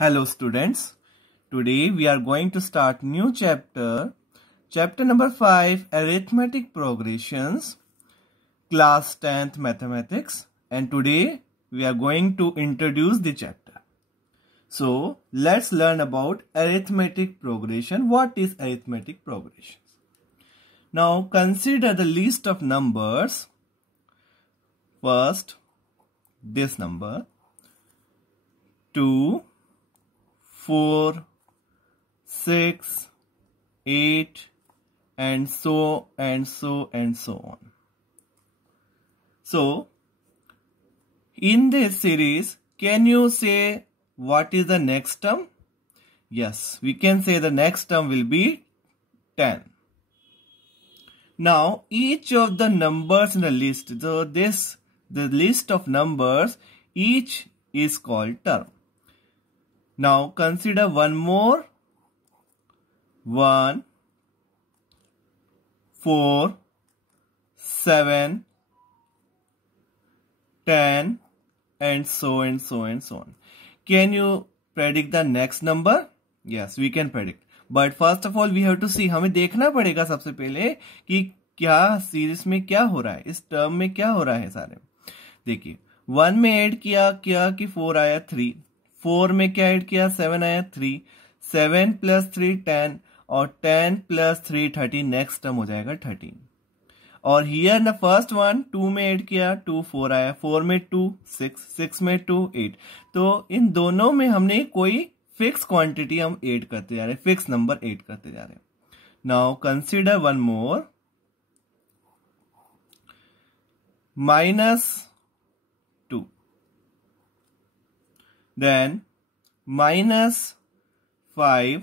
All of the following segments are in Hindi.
Hello students, today we are going to start new chapter number 5, Arithmetic Progressions, class 10th Mathematics, and today we are going to introduce the chapter. So let's learn about arithmetic progression. What is arithmetic progressions? Now consider the list of numbers. First, this number 2, 4, 6, 8, and so on. So, in this series, can you say what is the next term? Yes, we can say the next term will be 10. Now, each of the numbers in the list, the list of numbers, each is called term. Now consider one more. 1, 4, 7, 10, and so on. Can you predict the next number? Yes, we can predict. But first of all, we have to see. हमें देखना पड़ेगा सबसे पहले कि क्या सीरीज में क्या हो रहा है, इस टर्म में क्या हो रहा है सारे. देखिए 1 में ऐड किया क्या कि 4 आया 3. 4 में क्या ऐड किया 7 आया 3. 7 प्लस 3 10 और 10 प्लस 3 30. नेक्स्ट टर्म हो जाएगा 13. और हियर द फर्स्ट वन 2 में ऐड किया 2 4 आया. 4 में 2 6. 6 में 2 8. तो इन दोनों में हमने कोई फिक्स क्वांटिटी हम ऐड करते जा रहे हैं, फिक्स नंबर ऐड करते जा रहे हैं. Now consider one more. -2, then -5,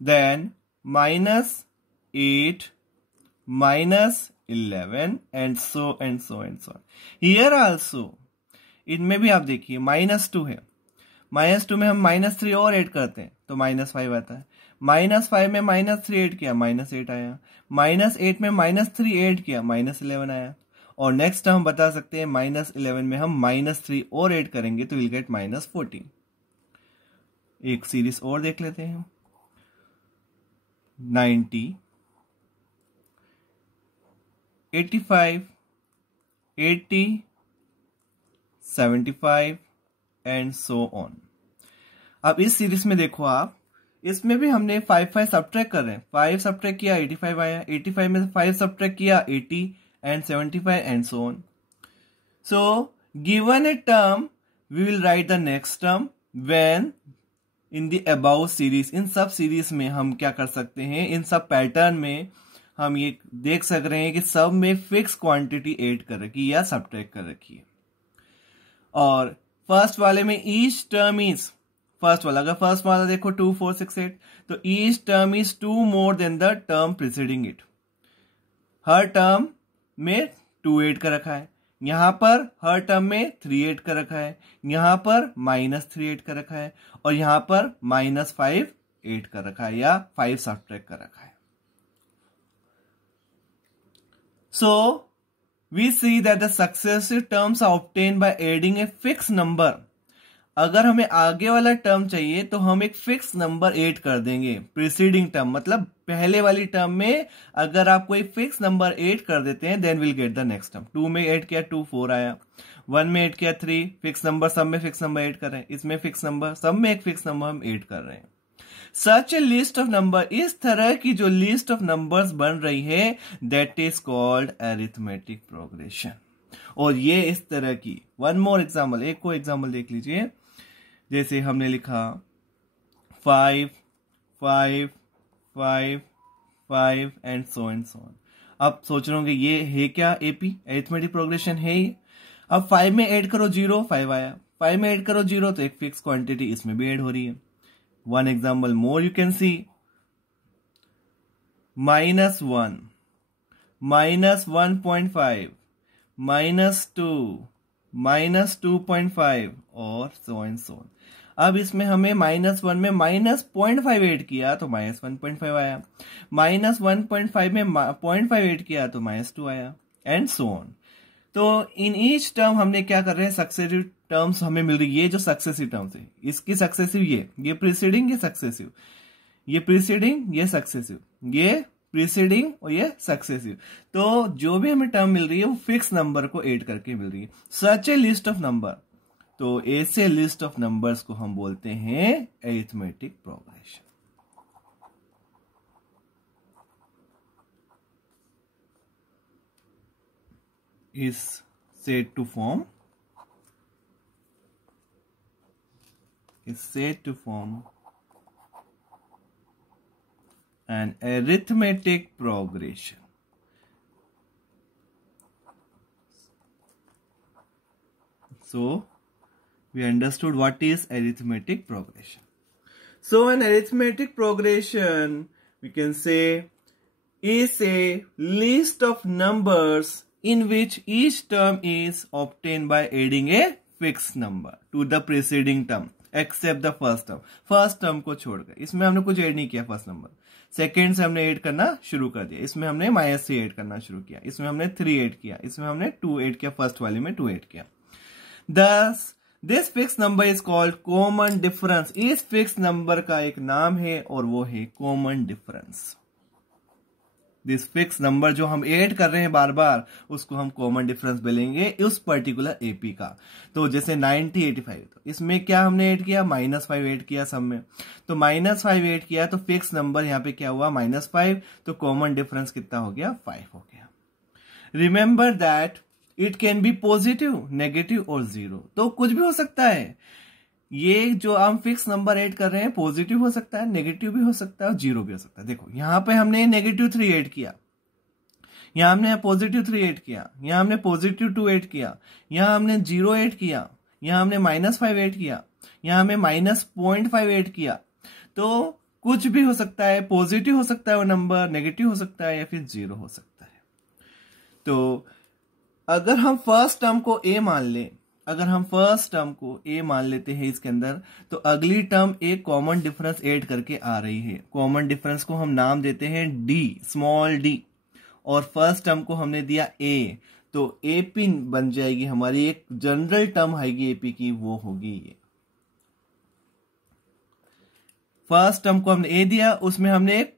then -8, -11, and so on. Here also, इनमें भी आप देखिए -2 है. -2 में हम -3 और ऐड करते हैं तो -5 आता है. -5 में -3 ऐड किया -8 आया. -8 में -3 ऐड किया -11 आया. और नेक्स्ट हम बता सकते हैं -11 में हम -3 और ऐड करेंगे तो विल गेट -14. एक सीरीज और देख लेते हैं. 90, 85, 80, 75 एंड सो ऑन. अब इस सीरीज में देखो आप, इसमें भी हमने 5 सब्ट्रैक्ट कर रहे हैं. 5 सब्ट्रैक्ट किया 85 आया. 85 में से 5 सब्ट्रैक्ट किया 80 and 75 and so on. So given a term, we will write the next term when in the above series. इन सब सीरीज में हम क्या कर सकते हैं, इन सब पैटर्न में हम ये देख सक रहे हैं कि सब में फिक्स क्वांटिटी ऐड कर रखी या सब्ट्रैक्ट कर रखी है. और फर्स्ट वाले में ईच टर्म इज, फर्स्ट वाला अगर फर्स्ट वाला देखो 2 4 6 8, तो each term is 2 more than the term preceding it. Her term में 2 ऐड कर रखा है. यहां पर हर टर्म में 3 ऐड कर रखा है. यहां पर -3 ऐड कर रखा है. और यहां पर -5 ऐड कर रखा है या 5 सब्ट्रैक्ट कर रखा है. So we see that the successive terms are obtained by adding a fix number. अगर हमें आगे वाला टर्म चाहिए तो हम एक फिक्स नंबर ऐड कर देंगे प्रीसीडिंग टर्म, मतलब पहले वाली टर्म में अगर आप कोई फिक्स नंबर ऐड कर देते हैं then will get the next term. 2 में ऐड किया 2 4 आया. 1 में ऐड किया 3. फिक्स नंबर, सब में फिक्स नंबर ऐड कर रहे हैं. इसमें फिक्स नंबर, सब में एक फिक्स नंबर हम ऐड कर रहे हैं. सच ए लिस्ट ऑफ नंबर, इस तरह की जो लिस्ट ऑफ नंबर्स बन रही है that is called arithmetic progression. और ये इस तरह की वन मोर एग्जाम्पल, एक को एग्जाम्पल देख लीजिए. जैसे हमने लिखा 5 5 5 5 एंड सो ऑन. अब सोच रहे होंगे ये है क्या, एपी अरिथमेटिक प्रोग्रेशन है ये. अब 5 में ऐड करो 0, 5 आया. 5 में ऐड करो 0 तो एक फिक्स क्वांटिटी इसमें भी ऐड हो रही है. One example more you can see. -1, -1.5, -2, -2.5 और so on. अब इसमें हमें -1 में -0.5 ऐड किया तो -1.5 आया. -1.5 में 0.5 ऐड किया तो -2 आया एंड सो ऑन. तो इन ईच टर्म हमने क्या कर रहे हैं, सक्सेसिव टर्म्स हमें मिल रही है। ये जो सक्सेसिव टर्म्स है, इसकी सक्सेसिव ये प्रीसीडिंग, ये सक्सेसिव, ये प्रीसीडिंग, ये सक्सेसिव, ये प्रीसीडिंग और ये सक्सेसिव। तो जो भी हमें टर्म मिल रही है वो फिक्स नंबर को ऐड करके मिल रही है। सच ए लिस्ट ऑफ नंबर, तो ऐसे लिस्ट ऑफ नंबर्स को हम बोलते हैं arithmetic progression. is said to form an arithmetic progression. So we understood what is arithmetic progression. So an arithmetic progression, we can say, is a list of numbers in which each term is obtained by adding a fixed number to the preceding term except the first term. First term को छोड़कर, इसमें हमने कुछ ऐड नहीं किया फर्स्ट नंबर। सेकेंड से हमने ऐड करना शुरू कर दिया, इसमें हमने -3 ऐड करना शुरू किया, इसमें हमने 3 ऐड किया, इसमें हमने 2 ऐड किया, फर्स्ट वाले में 2 ऐड किया। Thus this fixed number is called common difference. इस फिक्स नंबर का एक नाम है और वो है common difference. This fix number जो हम ऐड कर रहे हैं बार बार, उसको हम कॉमन डिफरेंस बोलेंगे उस पर्टिकुलर एपी का। तो जैसे 90, 85, तो इसमें क्या हमने ऐड किया, -5 ऐड किया सब में, तो -5 ऐड किया तो फिक्स नंबर यहाँ पे क्या हुआ, -5, तो कॉमन डिफरेंस कितना हो गया, 5 हो गया। Remember that it can be positive, negative और 0, तो कुछ भी हो सकता है। ये जो हम फिक्स नंबर ऐड कर रहे हैं पॉजिटिव हो सकता है, नेगेटिव भी हो सकता है और 0 भी हो सकता है। देखो यहाँ पे हमने -3 ऐड किया, यहाँ हमने +3 ऐड किया, यहाँ हमने +2 ऐड किया, यहाँ हमने 0 ऐड किया, यहाँ हमने -5 ऐड किया, यहाँ हमें -0.5 ऐड किया। तो कुछ भी हो सकता है, पॉजिटिव हो सकता है वो नंबर, नेगेटिव हो सकता है या फिर 0 हो सकता है। तो अगर हम फर्स्ट टर्म को ए मान लें, अगर हम फर्स्ट टर्म को ए मान लेते हैं इसके अंदर, तो अगली टर्म एक कॉमन डिफरेंस ऐड करके आ रही है। कॉमन डिफरेंस को हम नाम देते हैं डी, स्मॉल डी, और फर्स्ट टर्म को हमने दिया ए, तो एपी बन जाएगी हमारी, एक जनरल टर्म आएगी एपी की, वो होगी ये। फर्स्ट टर्म को हमने ए दिया, उसमें हमने एक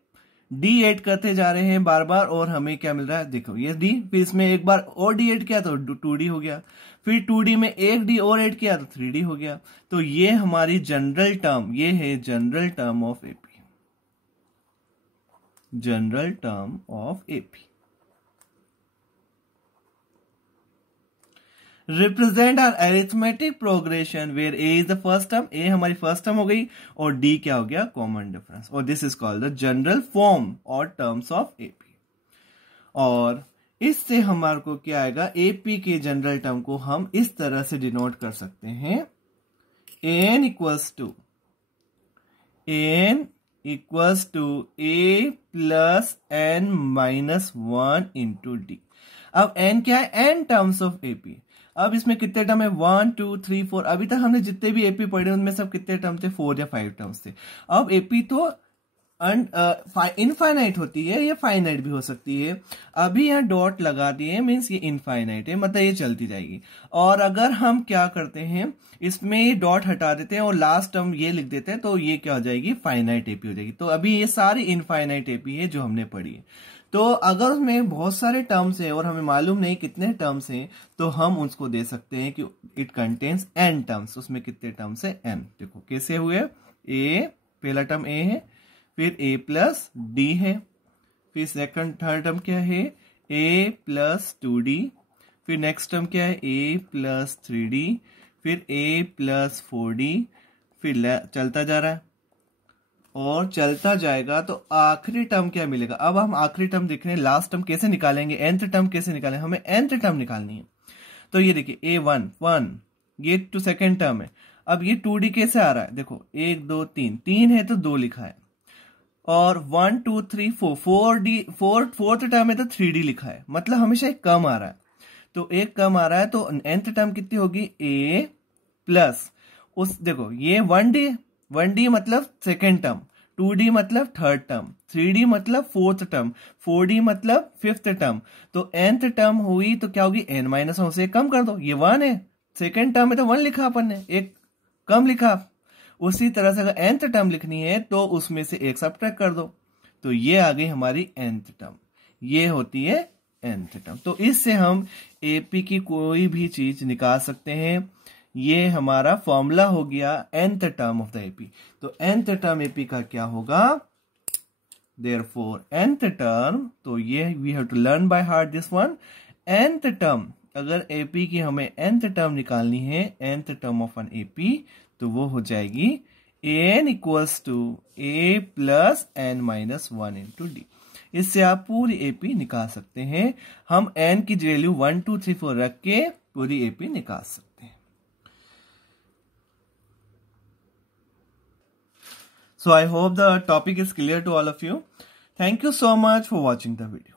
डी ऐड करते जा रहे हैं बार बार, और हमें क्या मिल रहा है, देखो ये डी, फिर इसमें एक बार और डी ऐड किया तो 2D हो गया, फिर 2D में एक डी और ऐड किया तो 3D हो गया। तो ये हमारी जनरल टर्म, ये है general term of AP, general term of AP. Represent are arithmetic progression where a is the first term, a हमारी फर्स्ट टर्म हो गई और डी क्या हो गया, कॉमन डिफरेंस, और this is called the general form और टर्म्स ऑफ एपी। और इससे हमारे को क्या आएगा, एपी के जनरल टर्म को हम इस तरह से डिनोट कर सकते हैं, an equals to a plus n minus 1 into D. अब n क्या है, n टर्म्स ऑफ एपी। अब इसमें कितने टर्म है, 1 2 3 4, अभी तक हमने जितने भी एपी पढ़े उनमें सब कितने टर्म थे, 4 या 5 टर्म्स थे। अब एपी तो इनफाइनाइट होती है, ये फाइनाइट भी हो सकती है। अभी यहाँ डॉट लगा दिए मीन्स ये इनफाइनाइट है, मतलब ये चलती जाएगी। और अगर हम क्या करते हैं, इसमें ये डॉट हटा देते हैं और लास्ट टर्म ये लिख देते हैं, तो ये क्या हो जाएगी, फाइनाइट एपी हो जाएगी। तो अभी ये सारी इनफाइनाइट एपी है जो हमने पढ़ी है। तो अगर उसमें बहुत सारे टर्म्स हैं और हमें मालूम नहीं कितने टर्म्स हैं, तो हम उसको दे सकते हैं कि इट कंटेन्स n टर्म्स, उसमें कितने टर्म्स है, n। देखो कैसे हुए, a पहला टर्म a है, फिर a प्लस डी है, फिर सेकंड थर्ड टर्म क्या है, a प्लस 2d, फिर नेक्स्ट टर्म क्या है, a प्लस 3d, फिर a प्लस 4d, फिर चलता जा रहा है और चलता जाएगा। तो आखिरी टर्म क्या मिलेगा, अब हम आखिरी टर्म देख रहे हैं, लास्ट टर्म कैसे निकालेंगे, nth टर्म कैसे निकालेंगे, हमें nth टर्म निकालनी है। तो ये देखिए a1 ये टू सेकेंड टर्म है। अब ये 2d कैसे आ रहा है, देखो 1 2 3 है तो 2 लिखा है, और 1 2 3 4 फोर्थ टर्म है तो 3d लिखा है, मतलब हमेशा एक कम आ रहा है। तो एक कम आ रहा है, तो nth टर्म कितनी होगी, a प्लस उस, देखो ये 1d मतलब सेकेंड टर्म, 2D मतलब थर्ड टर्म, 3D मतलब फोर्थ टर्म, 4D मतलब फिफ्थ टर्म। तो nth टर्म हुई तो क्या होगी, n-1 से कम कर दो, ये 1 है। सेकेंड टर्म में तो 1 लिखा अपन ने, एक कम लिखा। उसी तरह से अगर nth टर्म लिखनी है तो उसमें से एक सब्ट्रैक्ट कर दो, तो ये आ गई हमारी nth टर्म, ये होती है nth टर्म। तो इससे हम AP की कोई भी चीज निकाल सकते हैं। ये हमारा फॉर्मूला हो गया nth term of the AP। तो nth टर्म AP का क्या होगा, देयरफॉर nth टर्म, तो ये we have to learn by heart this one. nth term, अगर AP की हमें nth टर्म निकालनी है, nth term of an AP, तो वो हो जाएगी an equals to a plus n-1 into D. इससे आप पूरी AP निकाल सकते हैं। हम n की वैल्यू 1 2 3 4 रख के पूरी AP निकाल सकते हैं। So I hope the topic is clear to all of you. Thank you so much for watching the video.